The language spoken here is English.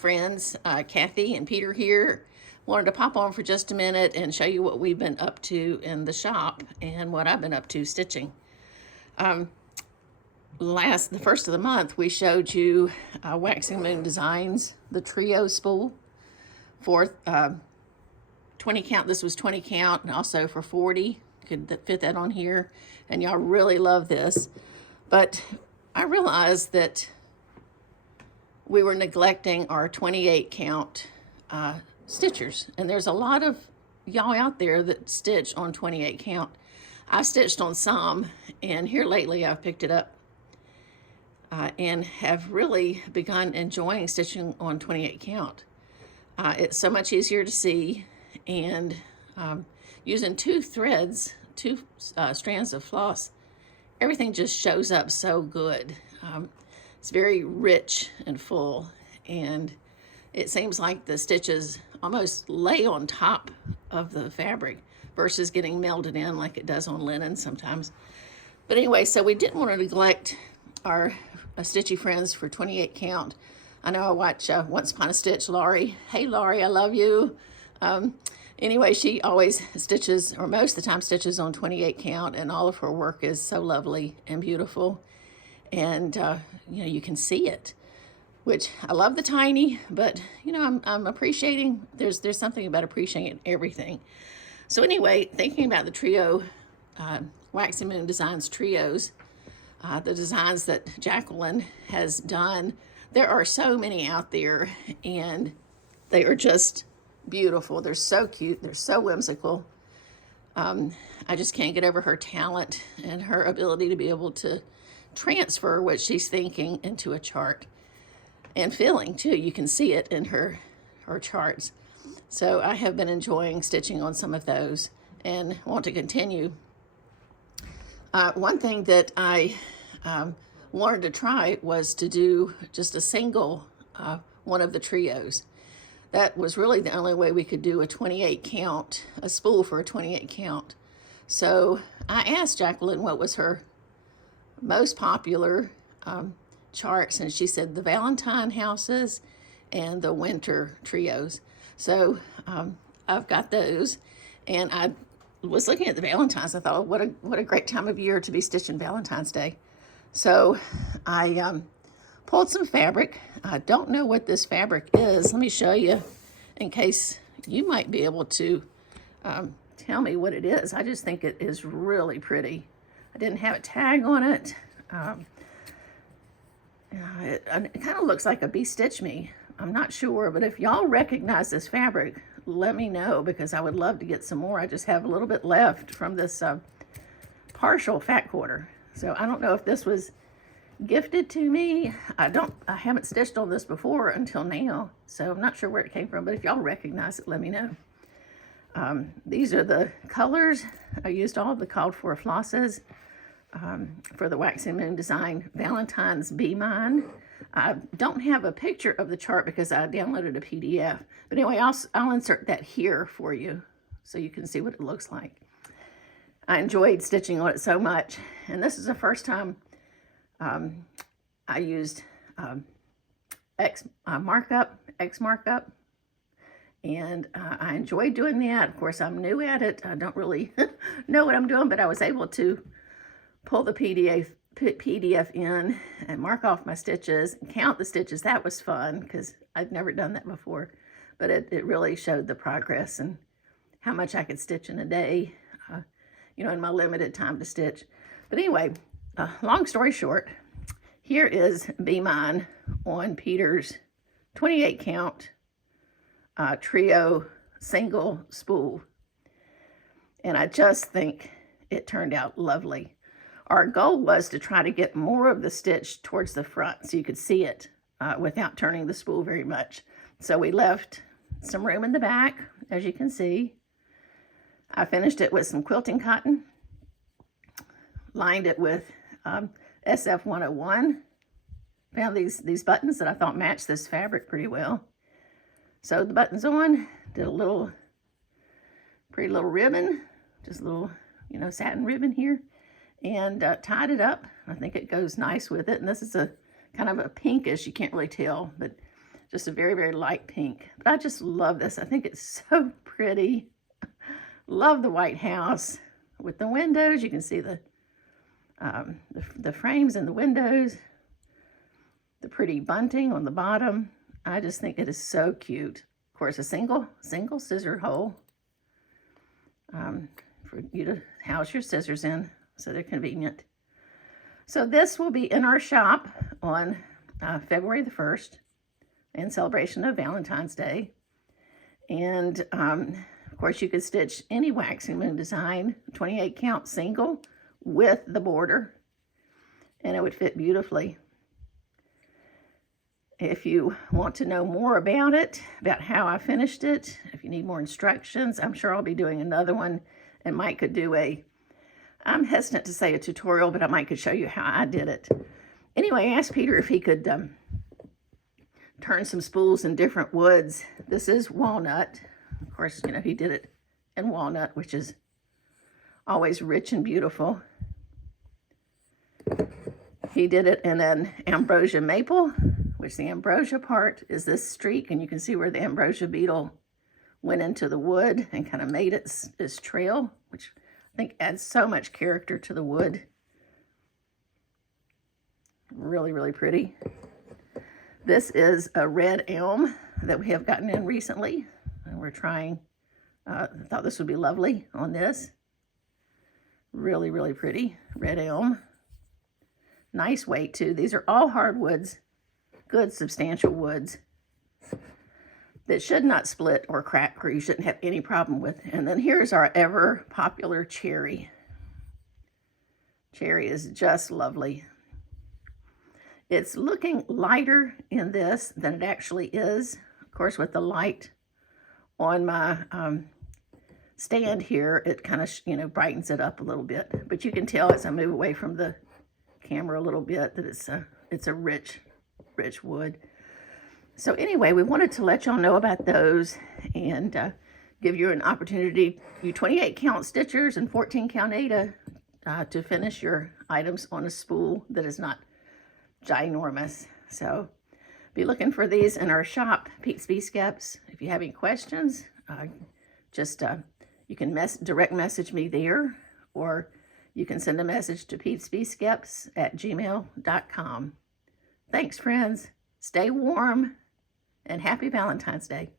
friends, Kathy and Peter here. Wanted to pop on for just a minute and show you what we've been up to in the shop and what I've been up to stitching. The first of the month, we showed you Waxing Moon Designs, the trio spool for 20 count. This was 20 count, and also for 40. Could fit that on here, and y'all really love this. But I realized that we were neglecting our 28 count stitchers, and there's a lot of y'all out there that stitch on 28 count. I've stitched on some, and here lately I've picked it up and have really begun enjoying stitching on 28 count. It's so much easier to see, and using two threads, two strands of floss, everything just shows up so good. It's very rich and full, and it seems like the stitches almost lay on top of the fabric versus getting melded in like it does on linen sometimes. But anyway, so we didn't want to neglect our stitchy friends for 28 count. I know I watch Once Upon a Stitch, Laurie. Hey Laurie, I love you. Anyway, she always stitches, or most of the time stitches on 28 count, and all of her work is so lovely and beautiful. And, you know, you can see it, which I love the tiny, but, you know, I'm appreciating, there's something about appreciating everything. So anyway, thinking about the trio, Waxing Moon Designs trios, the designs that Jacqueline has done, there are so many out there, and they are just beautiful. They're so cute. They're so whimsical. I just can't get over her talent and her ability to be able to transfer what she's thinking into a chart, and feeling too. You can see it in her charts. So I have been enjoying stitching on some of those and want to continue. One thing that I wanted to try was to do just a single one of the trios. That was really the only way we could do a 28 count, a spool for a 28 count. So I asked Jacqueline what was her most popular charts, and she said the Valentine houses and the winter trios. So I've got those, and I was looking at the Valentines. I thought, what a great time of year to be stitching Valentine's Day. So I pulled some fabric. I don't know what this fabric is. Let me show you in case you might be able to tell me what it is. I just think it is really pretty. I didn't have a tag on it. It kind of looks like a Bee Stitch Me. I'm not sure, but if y'all recognize this fabric, let me know, because I would love to get some more. I just have a little bit left from this partial fat quarter. So I don't know if this was gifted to me. I haven't stitched on this before until now, so I'm not sure where it came from, but if y'all recognize it, let me know. These are the colors. I used all of the called for flosses for the Waxing Moon Design Valentine's Be Mine. I don't have a picture of the chart because I downloaded a PDF, but anyway, I'll insert that here for you so you can see what it looks like. I enjoyed stitching on it so much, and this is the first time I used X markup, and I enjoyed doing that. Of course, I'm new at it. I don't really know what I'm doing, but I was able to pull the PDF in and mark off my stitches and count the stitches. That was fun because I'd never done that before, but it really showed the progress and how much I could stitch in a day, you know, in my limited time to stitch. But anyway, long story short, here is Be Mine on Peter's 28 count trio single spool. And I just think it turned out lovely. Our goal was to try to get more of the stitch towards the front so you could see it without turning the spool very much. So we left some room in the back, as you can see. I finished it with some quilting cotton, lined it with SF 101. Found these buttons that I thought matched this fabric pretty well. Sewed the buttons on, did a pretty little ribbon, just a little, you know, satin ribbon here, and tied it up. I think it goes nice with it. And this is a kind of a pinkish, you can't really tell, but Just a very, very light pink. But I just love this. I think it's so pretty. Love the White House with the windows. You can see the frames in the windows. The pretty bunting on the bottom. I just think it is so cute. Of course, a single scissor hole for you to house your scissors in, so they're convenient. So this will be in our shop on February the 1st in celebration of Valentine's Day. And of course, you could stitch any waxing moon design, 28 count single with the border, and it would fit beautifully. If you want to know more about it, about how I finished it, if you need more instructions, I'm sure I'll be doing another one, and Mike could do I'm hesitant to say a tutorial, but I might could show you how I did it. Anyway, I asked Peter if he could turn some spools in different woods. This is walnut. Of course, you know, he did it in walnut, which is always rich and beautiful. He did it in an ambrosia maple, which the ambrosia part is this streak, and you can see where the ambrosia beetle went into the wood and kind of made its trail, which I think adds so much character to the wood. Really, really pretty. This is a red elm that we have gotten in recently, and we're trying. I thought this would be lovely on this. Really, really pretty red elm. Nice weight too. These are all hardwoods, good substantial woods that should not split or crack, or you shouldn't have any problem with. And then here's our ever popular cherry. Cherry is just lovely. It's looking lighter in this than it actually is. Of course, with the light on my stand here, it kind of, brightens it up a little bit. But you can tell as I move away from the camera a little bit that it's a rich wood. So anyway, we wanted to let y'all know about those and give you an opportunity, you 28 count stitchers and 14 count Ada, to finish your items on a spool that is not ginormous. So be looking for these in our shop, PetesBeeSkeps. If you have any questions, you can direct message me there, or you can send a message to PetesBeeSkeps@gmail.com. Thanks, friends. Stay warm, and happy Valentine's Day.